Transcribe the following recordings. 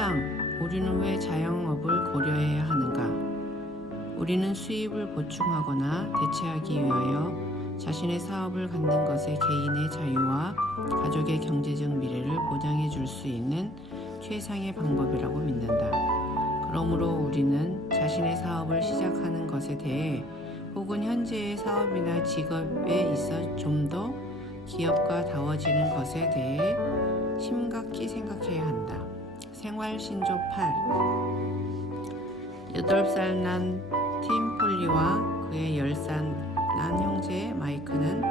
팀장, 우리는 왜 자영업을 고려해야 하는가? 우리는 수입을 보충하거나 대체하기 위하여 자신의 사업을 갖는 것에 개인의 자유와 가족의 경제적 미래를 보장해 줄 수 있는 최상의 방법이라고 믿는다. 그러므로 우리는 자신의 사업을 시작하는 것에 대해 혹은 현재의 사업이나 직업에 있어 좀 더 기업과 다워지는 것에 대해 심각히 생각해야 한다. 생활신조 8 8살 난 팀 폴리와 그의 10살 난 형제 마이크는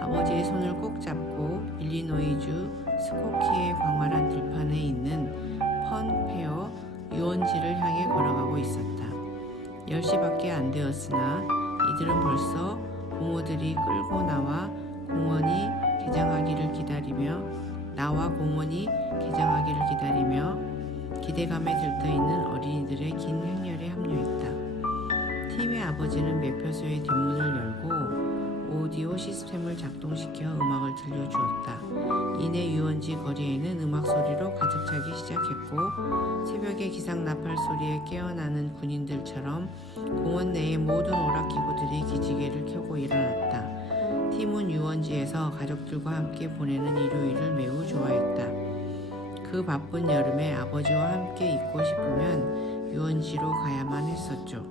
아버지의 손을 꼭 잡고 일리노이주 스코키의 광활한 들판에 있는 펀페어 유원지를 향해 걸어가고 있었다. 10시밖에 안 되었으나 이들은 벌써 고모들이 끌고 나와 공원이 개장하기를 기다리며 기대감에 들떠있는 어린이들의 긴 행렬에 합류했다. 팀의 아버지는 매표소의 뒷문을 열고 오디오 시스템을 작동시켜 음악을 들려주었다. 이내 유원지 거리에는 음악 소리로 가득 차기 시작했고 새벽의 기상 나팔 소리에 깨어나는 군인들처럼 공원 내의 모든 오락기구들이 기지개를 켜고 일어났다. 팀은 유원지에서 가족들과 함께 보내는 일요일을 매우 좋아했다. 그 바쁜 여름에 아버지와 함께 있고 싶으면 유원지로 가야만 했었죠.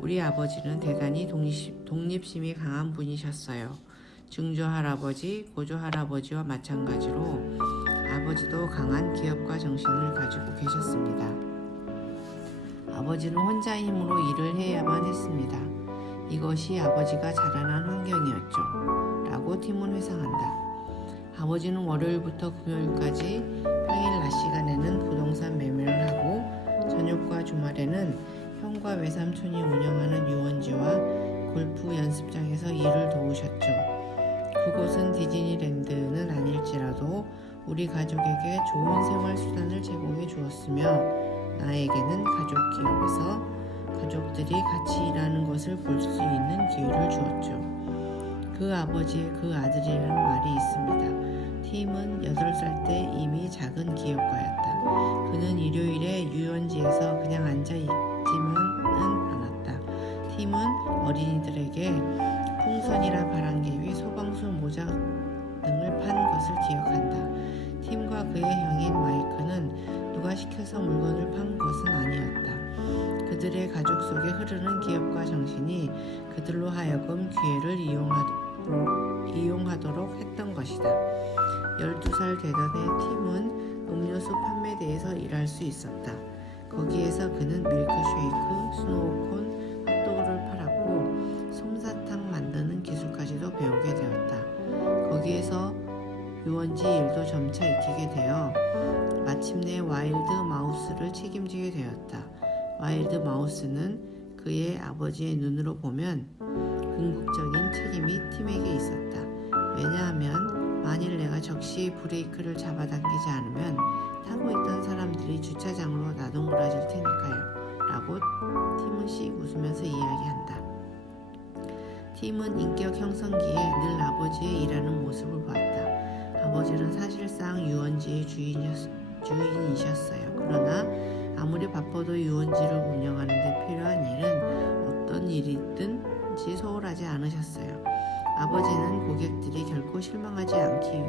우리 아버지는 대단히 독립심이 강한 분이셨어요. 증조 할아버지, 고조 할아버지와 마찬가지로 아버지도 강한 기업가 정신을 가지고 계셨습니다. 아버지는 혼자 힘으로 일을 해야만 했습니다. 이것이 아버지가 자라난 환경이었죠. 라고 팀은 회상한다. 아버지는 월요일부터 금요일까지 평일 낮 시간에는 부동산 매매를 하고 저녁과 주말에는 형과 외삼촌이 운영하는 유원지와 골프 연습장에서 일을 도우셨죠. 그곳은 디즈니랜드는 아닐지라도 우리 가족에게 좋은 생활 수단을 제공해 주었으며 나에게는 가족 기업에서 가족들이 같이 일하는 것을 볼 수 있는 기회를 주었죠. 그 아버지의 그 아들이라는 말이 있습니다. 팀은 8살 때 이미 작은 기업가였다. 그는 일요일에 유원지에서 그냥 앉아있지만은 않았다. 팀은 어린이들에게 풍선이나 바람개비, 소방수 모자 등을 판 것을 기억한다. 팀과 그의 형인 마이크는 누가 시켜서 물건을 판 것은 아니었다. 그들의 가족 속에 흐르는 기업가 정신이 그들로 하여금 기회를 이용하도록 했던 것이다. 12살 되던 해 팀은 음료수 판매대에서 일할 수 있었다. 거기에서 그는 밀크쉐이크, 스노우콘, 핫도그를 팔았고 솜사탕 만드는 기술까지도 배우게 되었다. 거기에서 유원지 일도 점차 익히게 되어 마침내 와일드 마우스를 책임지게 되었다. 와일드 마우스는 그의 아버지의 눈으로 보면 궁극적인 책임이 팀에게 있었다. 왜냐하면 만일 내가 적시에 브레이크를 잡아당기지 않으면 타고 있던 사람들이 주차장으로 나동그라질 테니까요. 라고 팀은 씩 웃으면서 이야기한다. 팀은 인격 형성기에 늘 아버지의 일하는 모습을 보았다. 아버지는 사실상 유원지의 주인이셨어요. 그러나 아무리 바빠도 유원지를 운영하는 데 필요한 일은 어떤 일이든지 소홀하지 않으셨어요. 아버지는 고객들이 결코 실망하지 않기 위해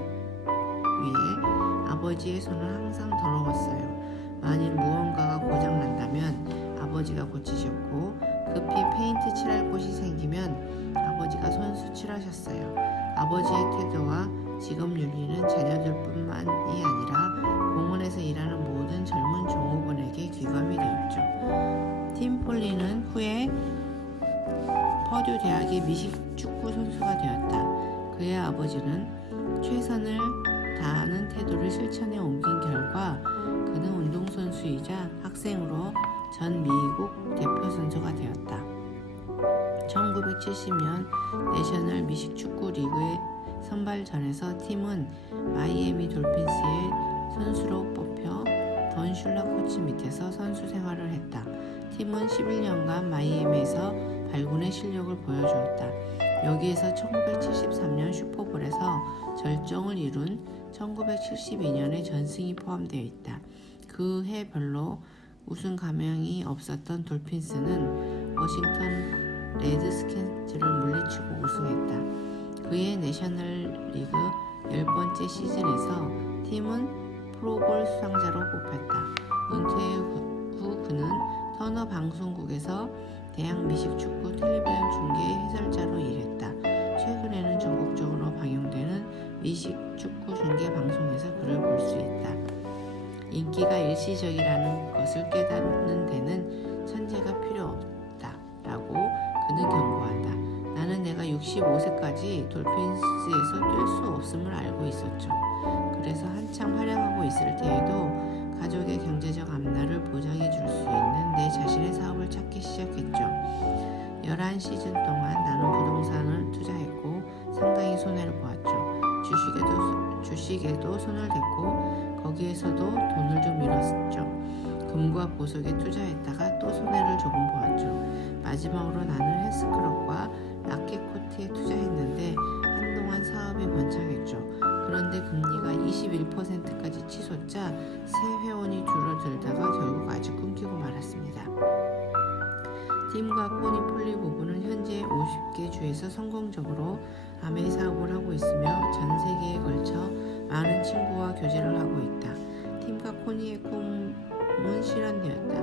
아버지의 손은 항상 더러웠어요. 만일 무언가가 고장난다면 아버지가 고치셨고 급히 페인트 칠할 곳이 생기면 아버지가 손수 칠하셨어요. 아버지의 태도와 직업 윤리는 자녀들뿐만이 아니라 공원에서 일하는 모든 젊은 종업원에게 귀감이 되었죠. 팀 폴리는 후에 퍼듀 대학의 미식 축구 선수가 되었다. 그의 아버지는 최선을 다하는 태도를 실천에 옮긴 결과 그는 운동선수이자 학생으로 전 미국 대표 선수가 되었다. 1970년 내셔널 미식 축구 리그의 선발전에서 팀은 마이애미 돌핀스의 선수로 뽑혀 던 슐러 코치 밑에서 선수 생활을 했다. 팀은 11년간 마이애미에서 발군의 실력을 보여주었다. 여기에서 1973년 슈퍼볼에서 절정을 이룬 1972년의 전승이 포함되어 있다. 그 그 해 별로 우승 가망이 없었던 돌핀스는 워싱턴 레드스킨즈를 물리치고 우승했다. 그의 내셔널리그 10번째 시즌에서 팀은 프로볼 수상자로 뽑혔다. 은퇴 후 그는 터너 방송국에서 대학 미식축구 텔레비전 중계 해설자로 일했다. 최근에는 전국적으로 방영되는 미식축구 중계 방송에서 그를 볼 수 있다. 인기가 일시적이라는 것을 깨닫는 데는 천재가 필요 없다 라고 그는 경고한다. 나는 내가 65세까지 돌핀스에서 뛸 수 없음을 알고 있었죠. 그래서 한창 활약하고 있을 때에도 가족의 경제적 앞날을 보장해 줄 수 있는 내 자신의 사업을 찾기 시작했죠. 11시즌 동안 나는 부동산을 투자했고 상당히 손해를 보았죠. 주식에도 손을 댔고 거기에서도 돈을 좀 잃었죠. 금과 보석에 투자했다가 또 손해를 조금 보았죠. 마지막으로 나는 헬스클럽과 라켓코트에 투자했는데 한동안 사업이 번창했죠. 그런데 금리가 21%까지 치솟자 새 회원이 줄어들다가 결국 아주 끊기고 말았습니다. 팀과 코니 폴리 부부는 현재 50개 주에서 성공적으로 아메 사업을 하고 있으며 전 세계에 걸쳐 많은 친구와 교제를 하고 있다. 팀과 코니의 꿈은 실현되었다.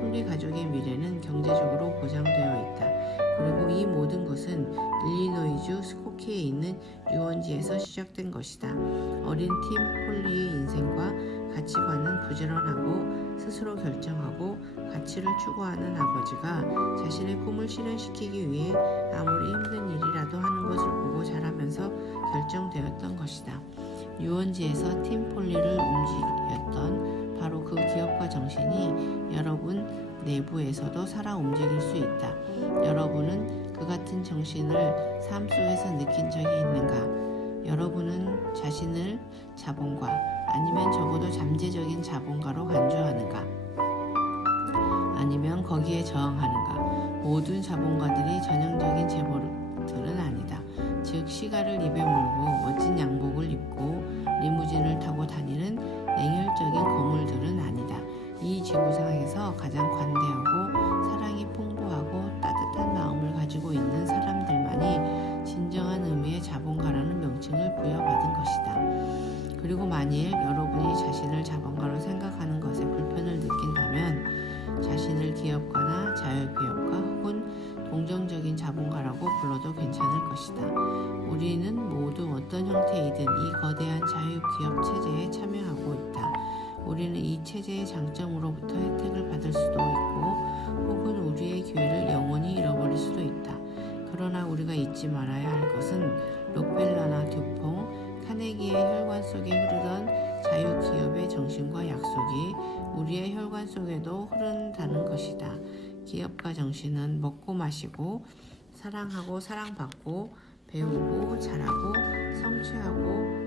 폴리 가족의 미래는 경제적으로 보장되어 있다. 그리고 이 모든 것은 일리노이주 스코키에 있는 유원지에서 시작된 것이다. 어린 팀 폴리의 인생과 가치관은 부지런하고 스스로 결정하고 가치를 추구하는 아버지가 자신의 꿈을 실현시키기 위해 아무리 힘든 일이라도 하는 것을 보고 자라면서 결정되었던 것이다. 유원지에서 팀 폴리를 움직였던 바로 그 기업가 정신이 여러분 내부에서도 살아 움직일 수 있다. 여러분은 그 같은 정신을 삶 속에서 느낀 적이 있는가? 여러분은 자신을 자본가 아니면 적어도 잠재적인 자본가로 간주하는가? 아니면 거기에 저항하는가? 모든 자본가들이 전형적인 재벌들은 아니다. 즉 시가를 입에 물고 멋진 양복을 입고 리무진을 타고 다니는 냉혈적인 거물들은 아니다. 이 지구상에서 가장 관대하고 사랑이 풍부하고 따뜻한 마음을 가지고 있는 사람들만이 진정한 의미의 자본가라는 명칭을 부여받은 것이다. 그리고 만일 여러분이 자신을 자본가로 생각하는 것에 불편을 느낀다면 자신을 기업가나 자유기업가 혹은 동정적인 자본가라고 불러도 괜찮을 것이다. 우리는 모두 어떤 형태이든 이 거대한 자유기업 체제에 참여하고 있다. 우리는 이 체제의 장점으로부터 혜택을 받을 수도 있고 혹은 우리의 기회를 영원히 잃어버릴 수도 있다. 그러나 우리가 잊지 말아야 할 것은 록펠러나 듀퐁, 카네기의 혈관 속에 흐르던 자유기업의 정신과 약속이 우리의 혈관 속에도 흐른다는 것이다. 기업가 정신은 먹고 마시고 사랑하고 사랑받고 배우고 잘하고 성취하고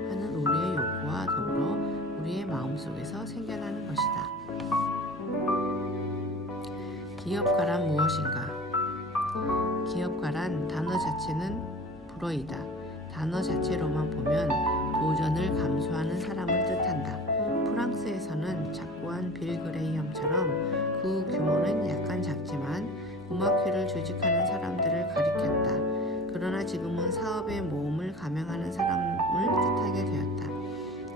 하는 우리의 욕구와 더불어 우리의 마음속에서 생겨나는 것이다. 기업가란 무엇인가? 기업가란 단어 자체는 불어이다. 단어 자체로만 보면 도전을 감수하는 사람을 뜻한다. 프랑스에서는 작고한 빌 그레이엄처럼 그 규모는 약간 작지만 음악회를 조직하는 사람들을 가리켰다. 그러나 지금은 사업의 모험을 감행하는 사람을 뜻하게 되었다.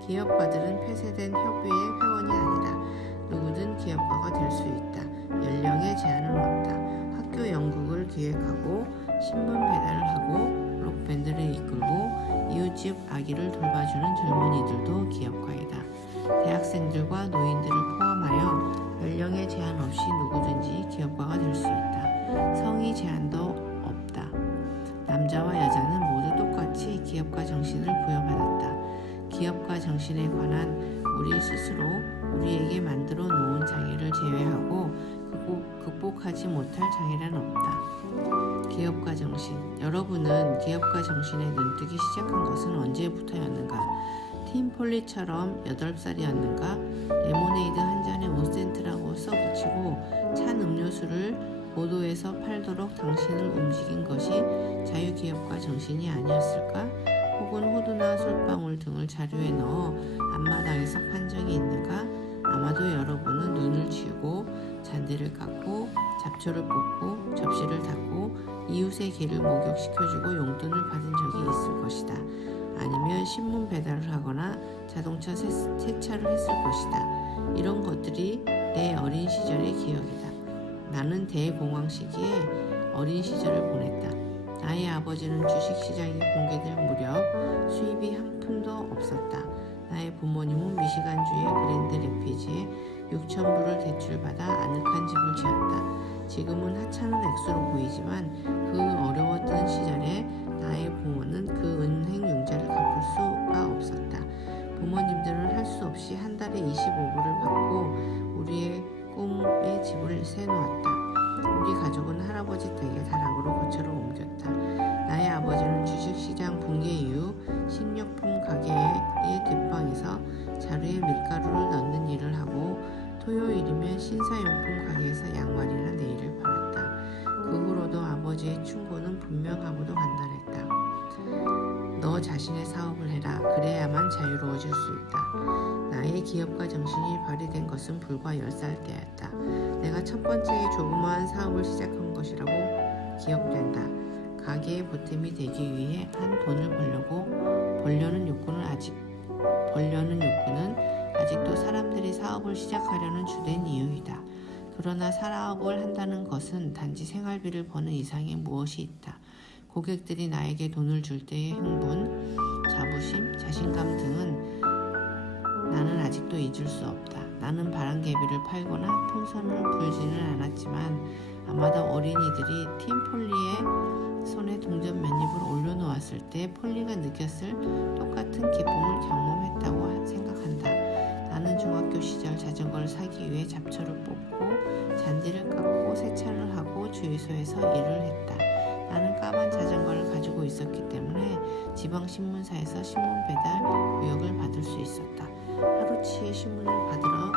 기업가들은 폐쇄된 협의의 회원이 아니다. 누구든 기업가가 될 수 있다. 연령에 제한은 없다. 학교 연극을 기획하고 신문 배달을 하고 록밴드를 이끌고 이웃집 아기를 돌봐주는 젊은이들도 기업가이다. 대학생들과 노인들을 포함하여 연령에 제한 없이 누구든지 기업가가 될 수 있다. 성이 제한도 없다. 남자와 여자는 모두 똑같이 기업가 정신을 부여받았다. 기업가 정신에 관한 우리 스스로 우리에게 만들어 놓은 장애를 제외하고 극복하지 못할 장애는 없다. 기업가 정신. 여러분은 기업가 정신에 눈뜨기 시작한 것은 언제부터였는가? 팀 폴리처럼 8살이었는가? 레모네이드 한 잔에 5센트라고 써붙이고 찬 음료수를 보도에서 팔도록 당신을 움직인 것이 자유기업가 정신이 아니었을까? 혹은 호두나 솔방울 등을 자료에 넣어 앞마당에서 판 적이 있는가? 아마도 아마도 여러분은 눈을 치우고 잔디를 깎고 잡초를 뽑고 접시를 닦고 이웃의 개를 목욕시켜주고 용돈을 받은 적이 있을 것이다. 아니면 신문 배달을 하거나 자동차 세차를 했을 것이다. 이런 것들이 내 어린 시절의 기억이다. 나는 대공황 시기에 어린 시절을 보냈다. 나의 아버지는 주식시장이 공개될 무렵 수입이 한 푼도 없었다. 나의 부모님은 미시간주의 그랜드 레피지에 6,000불을 대출받아 아늑한 집을 지었다. 지금은 하찮은 액수로 보이지만 그 어려웠던 시절에 나의 부모는 그 은행 융자를 갚을 수가 없었다. 부모님들은 할 수 없이 한 달에 25불을 받고 우리의 꿈의 집을 세놓았다. 우리 가족은 할아버지 댁에 다락으로 거처를 옮겼다. 나의 아버지는 주식시장 붕괴 이후 식료품 가게의 뒷방에서 자루에 밀가루를 넣는 일을 하고 토요일이면 신사용품 가게에서 양말이나 네일을 팔았다. 그 후로도 아버지의 충고는 분명하고도 간단했다. 너 자신의 사업을 해라. 그래야만 자유로워질 수 있다. 나의 기업가 정신이 발휘된 것은 불과 10살 때였다. 내가 첫 번째 조그마한 사업을 시작한 것이라고 기억된다. 가게의 보탬이 되기 위해 한 돈을 벌려는 욕구는 아직도 사람들이 사업을 시작하려는 주된 이유이다. 그러나 사업을 한다는 것은 단지 생활비를 버는 이상의 무엇이 있다. 고객들이 나에게 돈을 줄 때의 흥분, 자부심, 자신감 등은 나는 아직도 잊을 수 없다. 나는 바람개비를 팔거나 풍선을 불지는 않았지만 아마도 어린이들이 팀폴리의 손에 동전 몇 입을 올려놓았을 때 폴리가 느꼈을 똑같은 기쁨을 경험했다고 생각한다. 나는 중학교 시절 자전거를 사기 위해 잡초를 뽑고 잔디를 깎고 세차를 하고 주유소에서 일을 했다. 나는 까만 자전거를 가지고 있었기 때문에 지방신문사에서 신문 배달 구역을 받을 수 있었다. 하루치에 신문을 받으러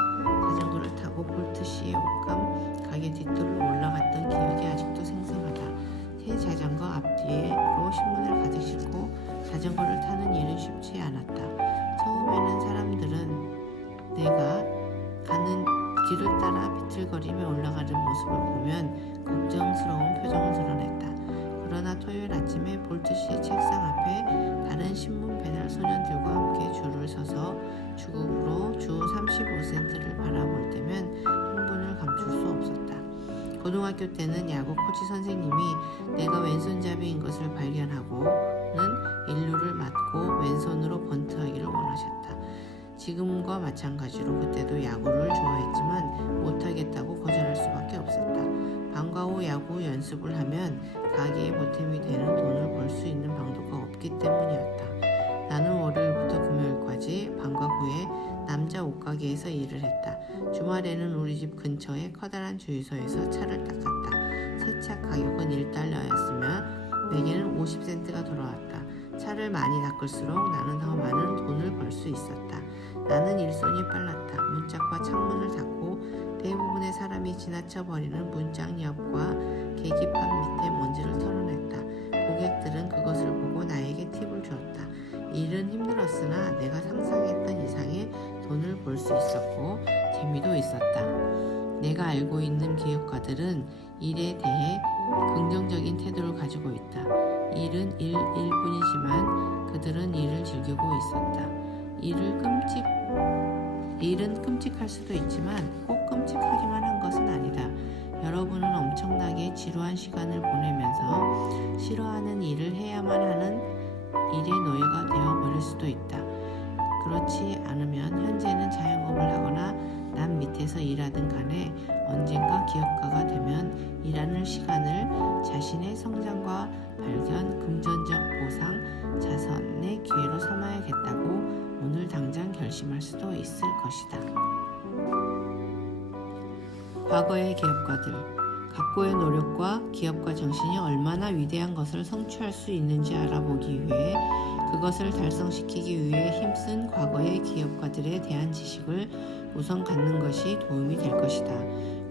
자전거를 타고 볼트시의 옷감 가게 뒷도를 올라갔던 기억이 아직도 생생하다. 새 자전거 앞뒤로 신문을 가득 싣고 자전거를 타는 일은 쉽지 않았다. 처음에는 사람들은 내가 가는 길을 따라 비틀거리며 올라가는 모습을 보면 걱정스러운 표정을 드러냈다. 그러나 토요일 아침에 볼트시의 책상 앞에 다른 신문 배달 소년들과 함께 줄을 서서 주급으로 주 35센트를 바라볼 때면 흥분을 감출 수 없었다. 고등학교 때는 야구 코치 선생님이 내가 왼손잡이인 것을 발견하고는 일루를 맞고 왼손으로 번트하기를 원하셨다. 지금과 마찬가지로 그때도 야구를 좋아했지만 못하겠다고 거절할 수밖에 없었다. 방과 후 야구 연습을 하면 가게에 보탬이 되는 돈을 벌 수 있는 방도가 없기 때문이었다. 나는 월요일부터 금요일까지 방과 후에 남자 옷가게에서 일을 했다. 주말에는 우리 집 근처의 커다란 주유소에서 차를 닦았다. 세차 가격은 1달러였으며 내게는 50센트가 돌아왔다. 차를 많이 닦을수록 나는 더 많은 돈을 벌 수 있었다. 나는 일손이 빨랐다. 문짝과 창문을 닫고 대부분의 사람이 지나쳐 버리는 문짝 옆과 계기판 밑에 먼지를 털어냈다. 고객들은 그것을 보고 나에게 팁을 주었다. 일은 힘들었으나 내가 상상했던 이상의 돈을 벌 수 있었고 재미도 있었다. 내가 알고 있는 기업가들은 일에 대해 긍정적인 태도를 가지고 있다. 일은 일일 뿐이지만 그들은 일을 즐기고 있었다. 일은 끔찍할 수도 있지만 꼭 끔찍하기만 한 것은 아니다. 여러분은 엄청나게 지루한 시간을 보내면서 싫어하는 일을 해야만 하는 일의 노예가 되어버릴 수도 있다. 그렇지 않으면 현재는 자영업을 하거나 남 밑에서 일하든 간에 언젠가 기업가가 되면 일하는 시간을 자신의 성장과 발견, 금전적 보상, 자선의 기회로 삼아야겠다고 오늘 당장 결심할 수도 있을 것이다. 과거의 기업가들, 각고의 노력과 기업가 정신이 얼마나 위대한 것을 성취할 수 있는지 알아보기 위해 그것을 달성시키기 위해 힘쓴 과거의 기업가들에 대한 지식을 우선 갖는 것이 도움이 될 것이다.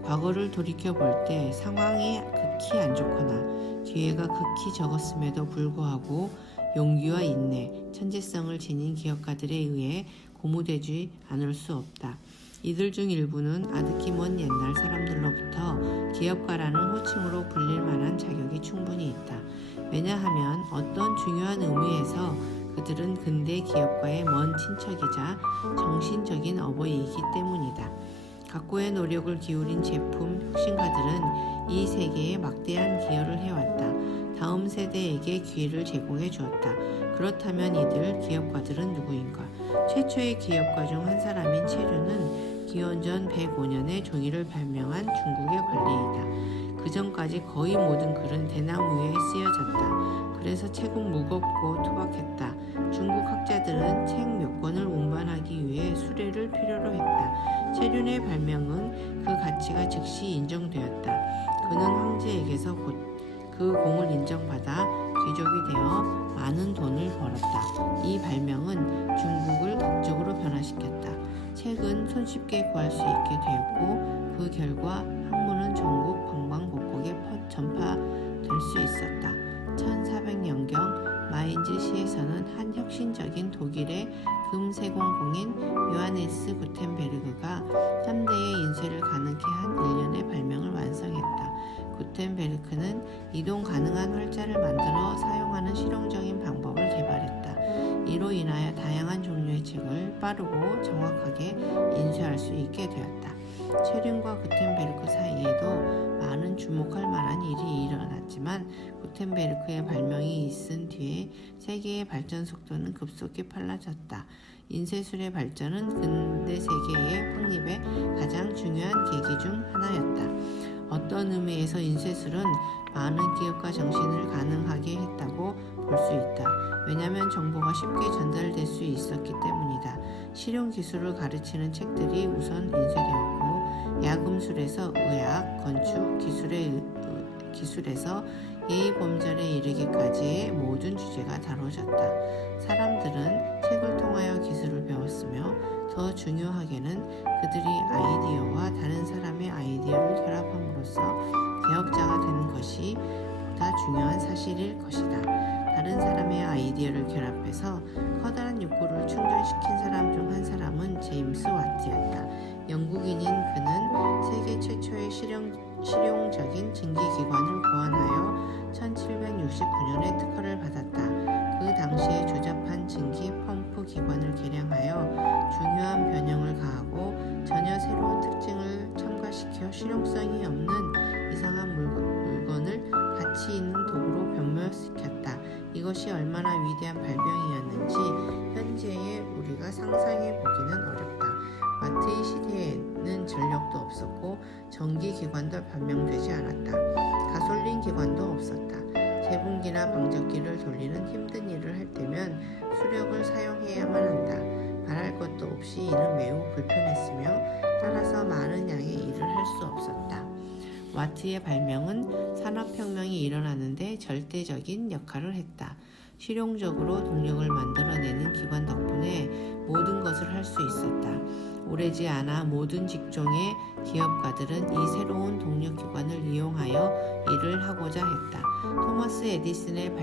과거를 돌이켜볼 때 상황이 극히 안 좋거나 기회가 극히 적었음에도 불구하고 용기와 인내, 천재성을 지닌 기업가들에 의해 고무되지 않을 수 없다. 이들 중 일부는 아득히 먼 옛날 사람들로부터 기업가라는 호칭으로 불릴 만한 자격이 충분히 있다. 왜냐하면 어떤 중요한 의미에서 그들은 근대 기업가의 먼 친척이자 정신적인 어버이이기 때문이다. 각고의 노력을 기울인 제품 혁신가들은 이 세계에 막대한 기여를 해왔다. 다음 세대에게 기회를 제공해 주었다. 그렇다면 이들 기업가들은 누구인가? 최초의 기업가 중 한 사람인 체류는 기원전 105년에 종이를 발명한 중국의 관리이다. 그 전까지 거의 모든 글은 대나무 위에 쓰여졌다. 그래서 책은 무겁고 투박했다. 중국 학자들은 책 몇 권을 운반하기 위해 수레를 필요로 했다. 체륜의 발명은 그 가치가 즉시 인정되었다. 그는 황제에게서 곧 그 공을 인정받아 귀족이 되어 많은 돈을 벌었다. 이 발명은 중국을 극적으로 변화시켰다. 책은 손쉽게 구할 수 있게 되었고 그 결과 학문은 전국 방방곡곡에 전파될 수 있었다. 1400년경 마인즈시에서는 한 혁신적인 독일의 금세공공인 요하네스 구텐베르그가 3대의 인쇄를 가능케 한 일련의 발명을 완성했다. 구텐베르크는 이동 가능한 활자를 만들어 사용하는 실용적인 방법을 개발했다. 이로 인하여 다양한 종류의 책을 빠르고 정확하게 인쇄할 수 있게 되었다. 체륜과 구텐베르크 사이에도 많은 주목할 만한 일이 일어났지만 구텐베르크의 발명이 있은 뒤에 세계의 발전 속도는 급속히 빨라졌다. 인쇄술의 발전은 근대 세계의 확립의 가장 중요한 계기 중 하나였다. 어떤 의미에서 인쇄술은 많은 기업가 정신을 가능하게 했다고 볼 수 있다. 왜냐하면 정보가 쉽게 전달될 수 있었기 때문이다. 실용 기술을 가르치는 책들이 우선 인쇄되었고 야금술에서 의학, 건축, 기술에서 예의범절에 이르기까지의 모든 주제가 다뤄졌다. 사람들은 책을 통하여 기술을 배웠으며 더 중요하게는 그들이 아이디어와 다른 사람의 아이디어를 결합함으로써 개혁자가 되는 것이 보다 중요한 사실일 것이다. 다른 사람의 아이디어를 결합해서 커다란 욕구를 충족시킨 사람 중 한 사람은 제임스 와트였다. 영국인인 그는 세계 최초의 실용적인 증기기관을 고안하여 1769년에 특허를 받았다. 그 당시에 조잡한 증기 펌프 기관을 개량하여 중요한 변형을 가하고 전혀 새로운 특징을 첨가시켜 실용성이 없는 이상한 물건을 가치 있는 도구로 변모시켰다. 이것이 얼마나 위대한 발명이었는지 현재의 우리가 상상해 보기는 어렵다. 와트의 시대에는 전력도 없었고 전기기관도 발명되지 않았다. 가솔린 기관도 없었다. 제분기나 방적기를 돌리는 힘든 일을 할 때면 수력을 사용해야만 한다. 말할 것도 없이 이는 매우 불편했으며 따라서 많은 양의 일을 할 수 없었다. 와트의 발명은 산업혁명이 일어나는데 절대적인 역할을 했다. 실용적으로 동력을 만들어내는 기관 덕분에 모든 것을 할 수 있었다. 오래지 않아 모든 직종의 기업가들은 이 새로운 동력기관을 이용하여 일을 하고자 했다. 토마스 에디슨의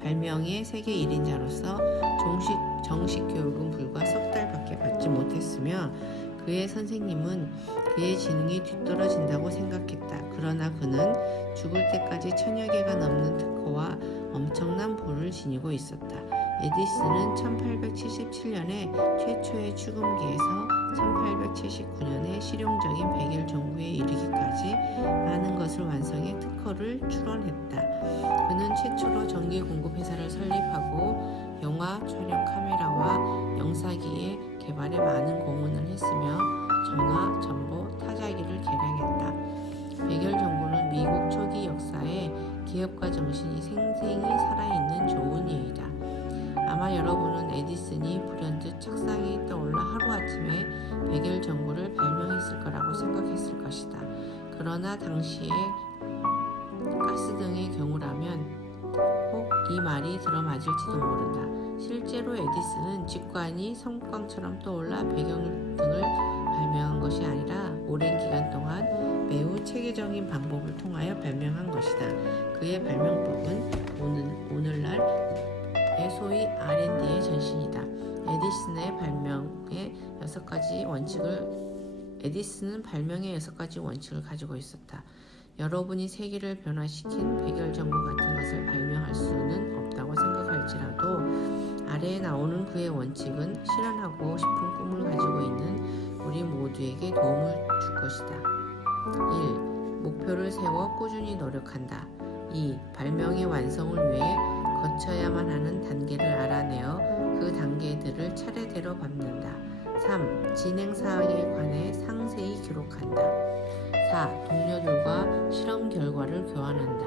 발명의 세계 1인자로서 정식 교육은 불과 석 달밖에 받지 못했으며 그의 선생님은 그의 지능이 뒤떨어진다고 생각했다. 그러나 그는 죽을 때까지 1000여 개가 넘는 특허와 엄청난 부를 지니고 있었다. 에디슨은 1877년에 최초의 축음기에서 1879년에 실용적인 백일 전구에 이르기까지 많은 것을 완성해 특허를 출원했다. 그는 최초로 전기 공급 회사를 설립하고 영화 촬영 카메라와 영사기의 개발에 많은 공헌을 했으며 전화, 전보, 타자기를 개량했다. 백열 전구는 미국 초기 역사에 기업가 정신이 생생히 살아있는 좋은 예이다. 아마 여러분은 에디슨이 불현듯 책상에 떠올라 하루아침에 백열 전구를 발명했을 거라고 생각했을 것이다. 그러나 당시에 가스등의 경우라면 혹 이 말이 들어맞을지도 모른다. 실제로 에디슨은 직관이 섬광처럼 떠올라 배경등을 발명한 것이 아니라 오랜 기간 동안 매우 체계적인 방법을 통하여 발명한 것이다. 그의 발명법은 오늘날의 소위 R&D의 전신이다. 에디슨은 발명의 6가지 원칙을 가지고 있었다. 여러분이 세계를 변화시킨 백열전구 같은 것을 발명할 수는 없다고 생각할지라도 아래에 나오는 그의 원칙은 실현하고 싶은 꿈을 가지고 있는 우리 모두에게 도움을 줄 것이다. 1. 목표를 세워 꾸준히 노력한다. 2. 발명의 완성을 위해 거쳐야만 하는 단계를 알아내어 그 단계들을 차례대로 밟는다. 3. 진행 사항에 관해 상세히 기록한다. 4. 동료들과 실험 결과를 교환한다.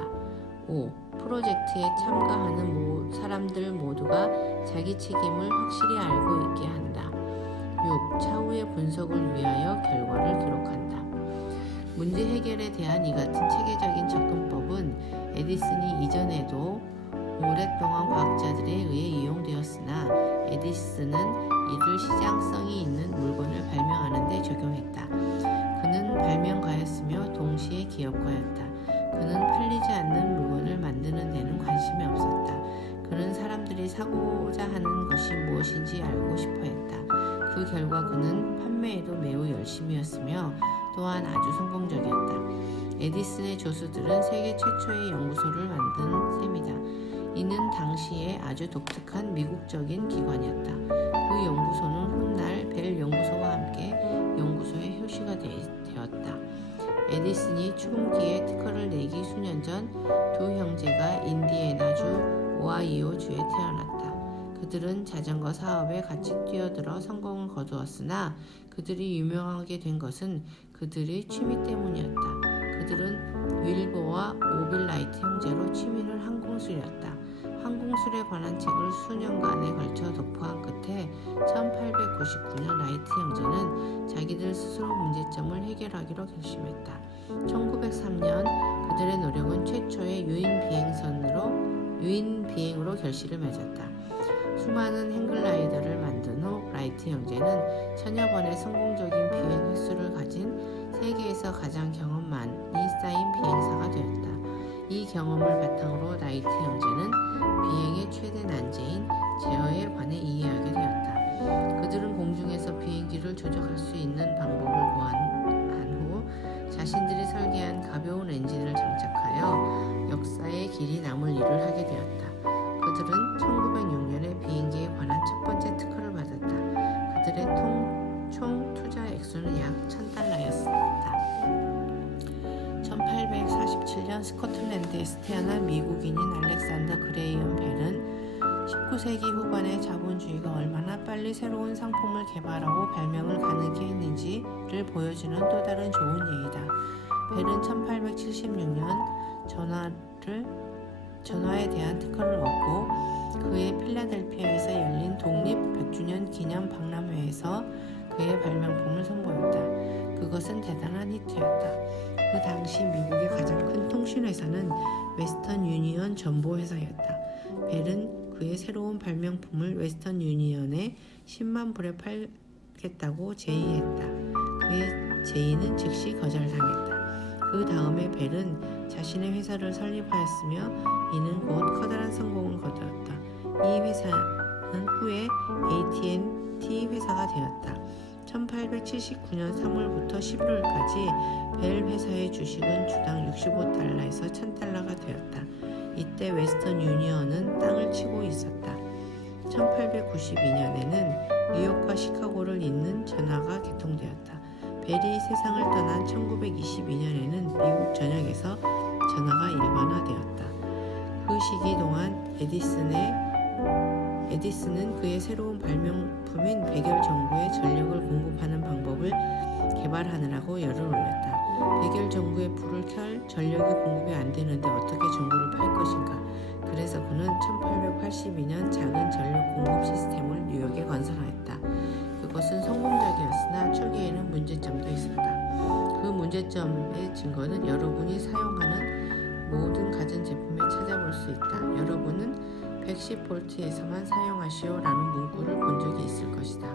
5. 프로젝트에 참가하는 사람들 모두가 자기 책임을 확실히 알고 있게 한다. 6. 차후의 분석을 위하여 결과를 기록한다. 문제 해결에 대한 이 같은 체계적인 접근법은 에디슨이 이전에도 오랫동안 과학자들에 의해 이용되었으나 에디슨은 이를 시장성이 있는 물건을 발명하는 데 적용했다. 그는 발명가였으며 동시에 기업가였다. 그는 팔리지 않는 물건을 만드는 데는 관심이 없었다. 그는 사람들이 사고자 하는 것이 무엇인지 알고 싶어 했다. 그 결과 그는 판매에도 매우 열심이었으며 또한 아주 성공적이었다. 에디슨의 조수들은 세계 최초의 연구소를 만든 셈이다. 이는 당시에 아주 독특한 미국적인 기관이었다. 그 연구소는 훗날 벨 연구소와 함께 연구소의 효시가 되었다. 에디슨이 추궁기에 특허를 내기 수년 전 두 형제가 인디애나주 오하이오주에 태어났다. 그들은 자전거 사업에 같이 뛰어들어 성공을 거두었으나 그들이 유명하게 된 것은 그들의 취미 때문이었다. 그들은 윌버와 오빌라이트 형제로 취미는 항공술이었다. 항공술에 관한 책을 수년간에 걸쳐 도포한 끝에 1899년 라이트 형제는 자기들 스스로 문제점을 해결하기로 결심했다. 1903년 그들의 노력은 최초의 유인 비행으로 결실을 맺었다. 수많은 행글라이더를 만든 후 라이트 형제는 천여 번의 성공적인 비행 횟수를 가진 세계에서 가장 경험 많이 쌓인 비행사가 되었다. 이 경험을 바탕으로 라이트 형제는 비행의 최대 난제인 제어에 관해 이해하게 되었다. 그들은 공중에서 비행기를 조작할 수 있는 방법을 고안한 후 자신들이 설계한 가벼운 엔진을 장착하여 역사의 길이 남을 일을 하게 되었다. 그들은 1906년에 비행기에 관한 첫 번째 특허를 받았다. 그들의 총 투자 액수는 약 $1,000였다. 1847년 스코틀랜드에서 태어난 미국인인 알렉산더 그레이엄 벨은 19세기 후반에 자본주의가 얼마나 빨리 새로운 상품을 개발하고 발명을 가능케 했는지를 보여주는 또 다른 좋은 예이다. 벨은 1876년 전화에 대한 특허를 얻고 그의 필라델피아에서 열린 독립 100주년 기념 박람회에서 그의 발명품을 선보였다. 그것은 대단한 히트였다. 그 당시 미국의 가장 큰 통신회사는 웨스턴 유니언 전보회사였다. 벨은 그의 새로운 발명품을 웨스턴 유니언에 10만 불에 팔겠다고 제의했다. 그의 제의는 즉시 거절당했다. 그 다음에 벨은 자신의 회사를 설립하였으며 이는 곧 커다란 성공을 거두었다. 이 회사는 후에 AT&T 회사가 되었다. 1879년 3월부터 11월까지 벨 회사의 주식은 주당 $65에서 $1,000가 되었다. 이때 웨스턴 유니언은 땅을 치고 있었다. 1892년에는 뉴욕과 시카고를 잇는 전화가 개통되었다. 벨이 세상을 떠난 1922년에는 미국 전역에서 전화가 일반화되었다. 그 시기 동안 에디슨은 그의 새로운 발명품인 백열전구에 전력을 공급하는 방법을 개발하느라고 열을 올렸다. 백열전구에 불을 켤 전력이 공급이 안 되는데 어떻게 전구를 팔 것인가. 그래서 그는 1882년 작은 전력 공급 시스템을 뉴욕에 건설하였다. 그것은 성공적이었으나 초기에는 문제점도 있었다. 그 문제점의 증거는 여러분이 사용하는 모든 가전제품에 찾아볼 수 있다. 여러분은 110V에서만 사용하시오 라는 문구를 본 적이 있을 것이다.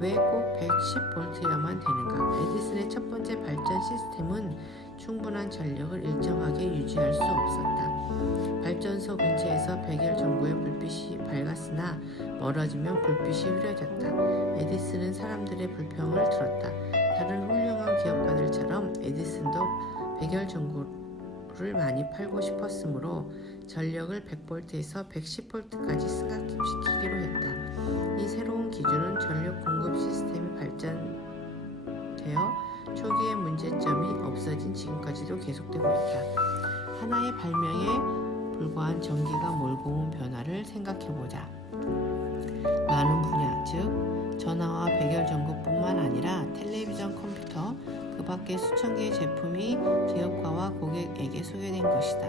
왜 꼭 110V여야만 되는가? 에디슨의 첫 번째 발전 시스템은 충분한 전력을 일정하게 유지할 수 없었다. 발전소 근처에서 백열 전구의 불빛이 밝았으나 멀어지면 불빛이 흐려졌다. 에디슨은 사람들의 불평을 들었다. 다른 훌륭한 기업가들처럼 에디슨도 백열 전구를 많이 팔고 싶었으므로 전력을 100V에서 110V까지 승합시키기로 했다. 이 새로운 기준은 전력 공급 시스템이 발전되어 초기의 문제점이 없어진 지금까지도 계속되고 있다. 하나의 발명에 불과한 전기가 몰고 온 변화를 생각해보자. 많은 분야, 즉 전화와 백열 전구뿐만 아니라 텔레비전, 컴퓨터, 그 밖에 수천 개의 제품이 기업가와 고객에게 소개된 것이다.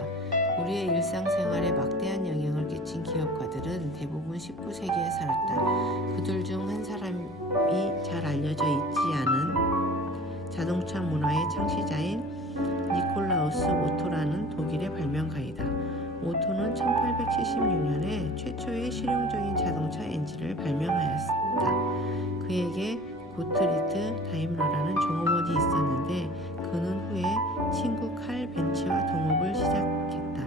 우리의 일상생활에 막대한 영향을 끼친 기업가들은 대부분 19세기에 살았다. 그들 중 한 사람이 잘 알려져 있지 않은 자동차 문화의 창시자인 니콜라우스 오토라는 독일의 발명가이다. 오토는 1876년에 최초의 실용적인 자동차 엔진을 발명하였다. 그에게 고트리드 다임러라는 종업원이 있었는데 그는 후에 친구 칼 벤츠와 동업을 시작했다.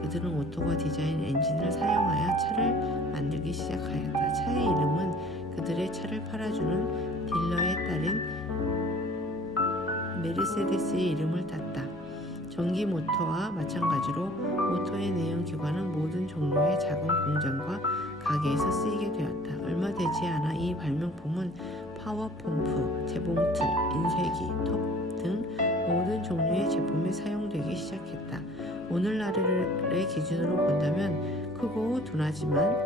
그들은 오토가 디자인 엔진을 사용하여 차를 만들기 시작하였다. 차의 이름은 그들의 차를 팔아주는 딜러의 딸인 메르세데스의 이름을 땄다. 전기 모터와 마찬가지로 오토의 내연 기관은 모든 종류의 작은 공장과 가게에서 쓰이게 되었다. 얼마 되지 않아 이 발명품은 파워펌프, 재봉틀, 인쇄기, 톱 등 모든 종류의 제품에 사용되기 시작했다. 오늘날의 기준으로 본다면 크고 둔하지만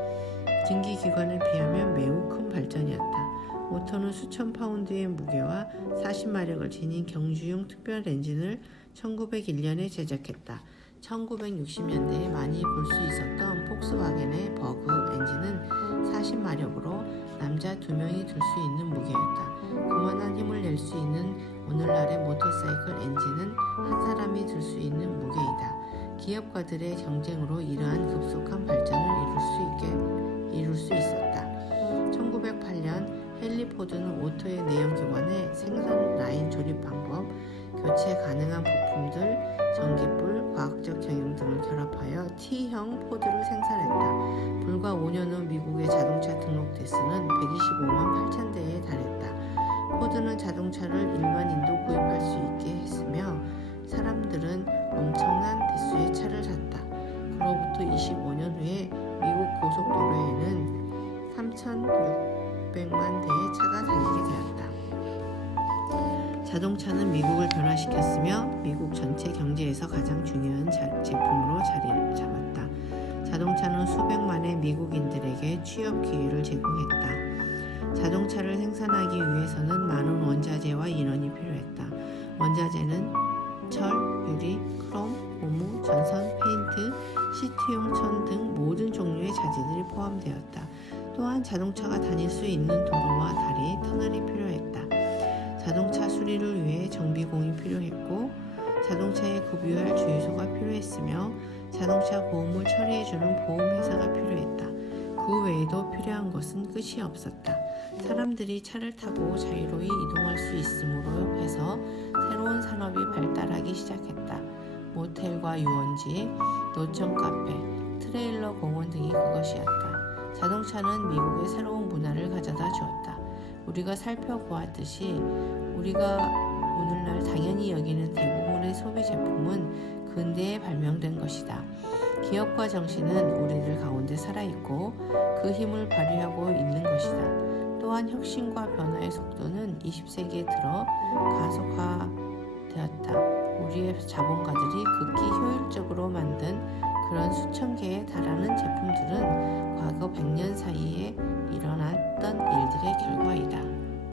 증기기관에 비하면 매우 큰 발전이었다. 오토는 수천 파운드의 무게와 40마력을 지닌 경주용 특별 엔진을 1901년에 제작했다. 1960년대에 많이 볼 수 있었던 폭스와겐의 버그 엔진은 40마력으로 남자 2명이 들 수 있는 무게였다. 그만한 힘을 낼 수 있는 오늘날의 모터사이클 엔진은 한 사람이 들 수 있는 무게이다. 기업가들의 경쟁으로 이러한 급속한 발전을 이룰 수 있었다. 1908년 헨리 포드는 오토의 내연기관의 생산 라인 조립 방법, 교체 가능한 부품들, 전기불, 과학적 경영 등을 결합하여 T형 포드를 생산했다. 불과 5년 후 미국의 자동차 등록 대수는 125만 8천 대에 달했다. 포드는 자동차를 일반인도 구입할 수 있게 했으며 사람들은 엄청난 대수의 차를 샀다. 그로부터 25년 후에 미국 고속도로에는 3,600만 대의 차가 다니게 되었다. 자동차는 미국을 변화시켰으며 미국 전체 경제에서 가장 중요한 제품으로 자리를 잡았다. 자동차는 수백만의 미국인들에게 취업 기회를 제공했다. 자동차를 생산하기 위해서는 많은 원자재와 인원이 필요했다. 원자재는 철, 유리, 크롬, 고무, 전선, 페인트, 시트용 천 등 모든 종류의 자재들이 포함되었다. 또한 자동차가 다닐 수 있는 도로와 다리, 터널이 필요했다. 자동차 수리를 위해 정비공이 필요했고 자동차에 급유할 주유소가 필요했으며 자동차 보험을 처리해주는 보험회사가 필요했다. 그 외에도 필요한 것은 끝이 없었다. 사람들이 차를 타고 자유로이 이동할 수 있음으로 해서 새로운 산업이 발달하기 시작했다. 모텔과 유원지, 노천 카페, 트레일러 공원 등이 그것이었다. 자동차는 미국의 새로운 문화를 가져다 주었다. 우리가 살펴보았듯이 우리가 오늘날 당연히 여기는 대부분의 소비 제품은 근대에 발명된 것이다. 기업가 정신은 우리들 가운데 살아있고 그 힘을 발휘하고 있는 것이다. 또한 혁신과 변화의 속도는 20세기에 들어 가속화되었다. 우리의 자본가들이 극히 효율적으로 만든 그런 수천 개에 달하는 제품들은 과거 100년 사이에 일어났던 일들의 결과이다.